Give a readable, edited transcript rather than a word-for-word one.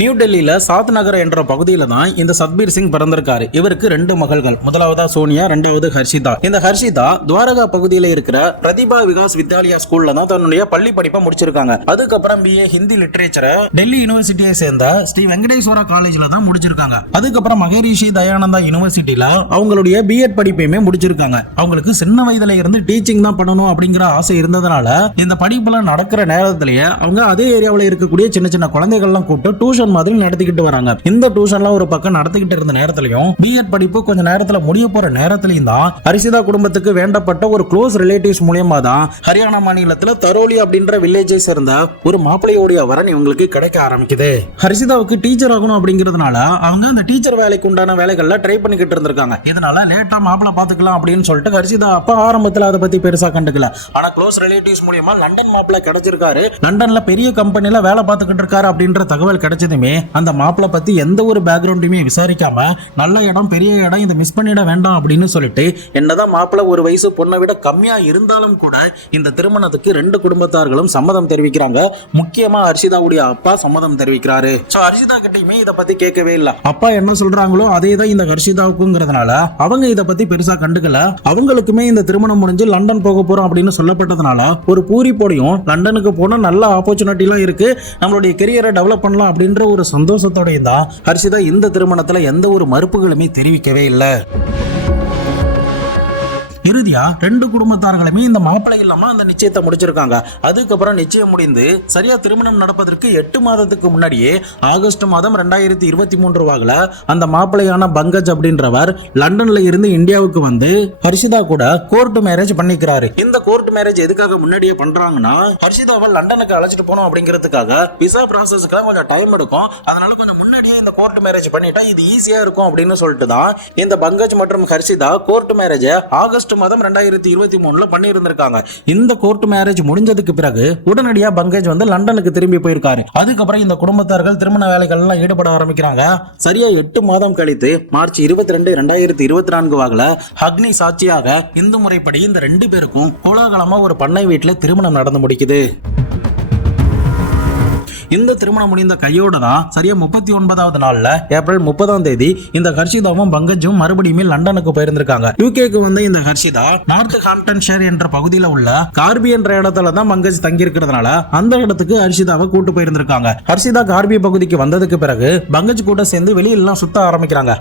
New டெல்லியில சாத் நகர் என்ற பகுதியில தான் இந்த சத்பீர் சிங் பிறந்திருக்காரு. இவருக்கு 2 மகள்கள். முதலாவதா சோனியா, 2வது ஹர்ஷிதா. இந்த ஹர்ஷிதா துவாரகா பகுதியில இருக்கிற பிரதிபா விகாஸ் வித்யாலயா ஸ்கூல்ல தான் தன்னுடைய பள்ளி படிப்பை முடிச்சிருக்காங்க. அதுக்கப்புறம் BA ஹிந்தி லிட்டரேச்சரை டெல்லி யூனிவர்சிட்டியை சேர்ந்த ஸ்ரீ வெங்கடேஸ்வரா காலேஜ்ல தான் முடிச்சிருக்காங்க. அதுக்கப்புறம் மகரிஷி தயானந்தா யூனிவர்சிட்டியில அவங்களுடைய B.Ed படிப்பையுமே முடிச்சிருக்காங்க. அவங்களுக்கு சின்ன வயதுல இருந்து டீச்சிங் தான் பண்ணணும் அப்படிங்கிற ஆசை இருந்ததுனால இந்த படிப்புலாம் நடக்கிற நேரத்திலேயே அவங்க அதே ஏரியாவில் இருக்கக்கூடிய சின்ன சின்ன குழந்தைகள்லாம் கூப்பிட்டு டியூஷன் மாதிரி நடத்திக்கிட்டு வராங்க. இந்த டியூஷன்லாம் ஒரு பக்கம் நடத்திக்கிட்டு இருந்த நேரத்திலையும் B.Ed படிப்பு கொஞ்ச நேரத்துல முடிய போற நேரத்திலையும் தான் ஹர்ஷிதா குடும்பத்துக்கு வேண்டப்பட்ட ஒரு க்ளோஸ் ரிலேட்டிவ்ஸ் மூலமா தான் ஹரியானா மாநிலத்துல தரோலி அப்படின்ற வில்லேஜை சேர்ந்த ஒரு மாப்பிள்ளையோடைய வரன் இவங்களுக்கு கிடைக்க ஆரம்பிக்குது. ஹர்ஷிதாவுக்கு டீச்சர் ஆகணும் அப்படிங்கிறதுனால அவங்க அந்த டீச்சர் வேலைக்கு உண்டான வேலைகள்ல ட்ரை பண்ணிக்கிட்டு இருந்திருக்காங்க. இதனால லேட்டா மாப்பிள்ளை பாத்துக்கலாம் அப்படின்னு சொல்லிட்டு ஹர்ஷிதா அப்பா ஆரம்பத்துல அதை பத்தி பெருசா கண்டுக்கல. ஆனா க்ளோஸ் ரிலேட்டிவ்ஸ் மூலமா லண்டன் மாப்பிள்ளை கிடைச்சிருக்காரு, லண்டன்ல பெரிய கம்பெனில வேலை பார்த்துக்கிட்டு இருக்காரு அப்படின்ற தகவல் கிடைச்சதுமே அந்த மாப்பிள்ளை பத்தி எந்த ஒரு பேக்ரவுண்டையுமே விசாரிக்காம நல்ல இடம் பெரிய இடம் இதை மிஸ் பண்ணிட வேண்டாம் அப்படின்னு சொல்லிட்டு என்னதான் மாப்பிள்ளை ஒரு வயசு பொண்ணை விட கம்மியா இருந்தாலும் கூட இந்த திருமணத்துக்கு 2 குடும்பத்தார்களும் சம்மதம் தெரிவிக்கிறாங்க. முக்கியமா ஹர்ஷிதாவுடைய அப்பா சம்மதம் தெரிவிக்கிறாரு. சோ ஹர்ஷிதா கிட்டயுமே இதை பத்தி கேட்கவே இல்லை. அப்பா என்ன சொல்றாங்களோ அதே தான் இந்த ஹர்ஷிதாவுக்குங்கிறதுனால அவங்க இதை பத்தி பெருசா கண்டுக்கல. அவங்களுக்குமே இந்த திருமணம் முடிஞ்சு லண்டன் போக போறோம் அப்படின்னு சொல்லப்பட்டதுனால ஒரு பூரிப்போடையும் லண்டனுக்கு போன நல்ல ஆப்பர்ச்சுனிட்டி எல்லாம் இருக்கு, நம்மளுடைய கெரியரை டெவலப் பண்ணலாம் அப்படின்ற ஒரு சந்தோஷத்தோட தான் ஹர்ஷிதா இந்த திருமணத்துல எந்த ஒரு மறுப்புகளுமே தெரிவிக்கவே இல்லை. இறுதியா 2 குடும்பத்தார்களுமே இந்த மாப்பிள்ளை இல்லாம அந்த நிச்சயத்தை முடிச்சிருக்காங்க. அதுக்கப்புறம் நிச்சயம் முடிந்து சரியா திருமணம் நடப்பதற்கு 8 மாதத்துக்கு முன்னாடியே ஆகஸ்ட் மாதம் 2023 அந்த மாப்பிள்ளையான பங்கஜ் அப்படின்றவர் லண்டன்ல இருந்து இந்தியாவுக்கு வந்து ஹர்ஷிதா கூட கோர்ட் மேரேஜ் பண்ணிக்கிறாரு. இந்த கோர்ட் மேரேஜ் எதுக்காக முன்னாடியே பண்றாங்கன்னா ஹர்ஷிதாவை லண்டனுக்கு அழைச்சிட்டு போனோம் அப்படிங்கிறதுக்காக விசா ப்ராசஸ்க்கு கொஞ்சம் டைம் எடுக்கும், அதனால கொஞ்சம் முன்னாடியே இந்த கோர்ட் மேரேஜ் பண்ணிட்டா இது ஈஸியா இருக்கும் அப்படின்னு சொல்லிட்டு தான் இந்த பங்கஜ் மற்றும் ஹர்ஷிதா கோர்ட் மேரேஜ் ஆகஸ்ட் மாதம் 2023 பண்ணி இருந்திருக்காங்க. இந்த கோர்ட் மேரேஜ் முடிஞ்சதுக்கு பிறகு உடனடியா பங்கஜ் வந்து லண்டனுக்கு திரும்பி போயிருக்காரு. அதுக்கப்புறம் இந்த குடும்பத்தார்கள் திருமண வேலைகள் எல்லாம் ஈடுபட ஆரம்பிக்கிறாங்க. சரியா 8 மாதம் கழித்து மார்ச் 22, 2024 அக்னி சாட்சியாக இந்து முறைப்படி இந்த 2 பேருக்கும் கோலாகலமா ஒரு பண்ணை வீட்டில் திருமணம் நடந்து முடிக்குது. இந்த திருமணம் முடிந்த கையோட தான் சரியா 39வது நாள்ல ஏப்ரல் 30ஆம் தேதி இந்த ஹர்ஷிதாவும் பங்கஜும் மறுபடியும் லண்டனுக்கு போயிருந்திருக்காங்க. யூகேக்கு வந்து இந்த ஹர்ஷிதா நார்த் ஹாம்ப்டன்ஷயர் என்ற பகுதியில் உள்ள கார்பி என்ற இடத்துல தான் பங்கஜ் தங்கி இருக்கிறதுனால அந்த இடத்துக்கு ஹர்ஷிதாவை கூட்டு போயிருந்திருக்காங்க. ஹர்ஷிதா கார்பி பகுதிக்கு வந்ததுக்கு பிறகு பங்கஜ் கூட சேர்ந்து வெளியில சுத்த ஆரம்பிக்கிறாங்க.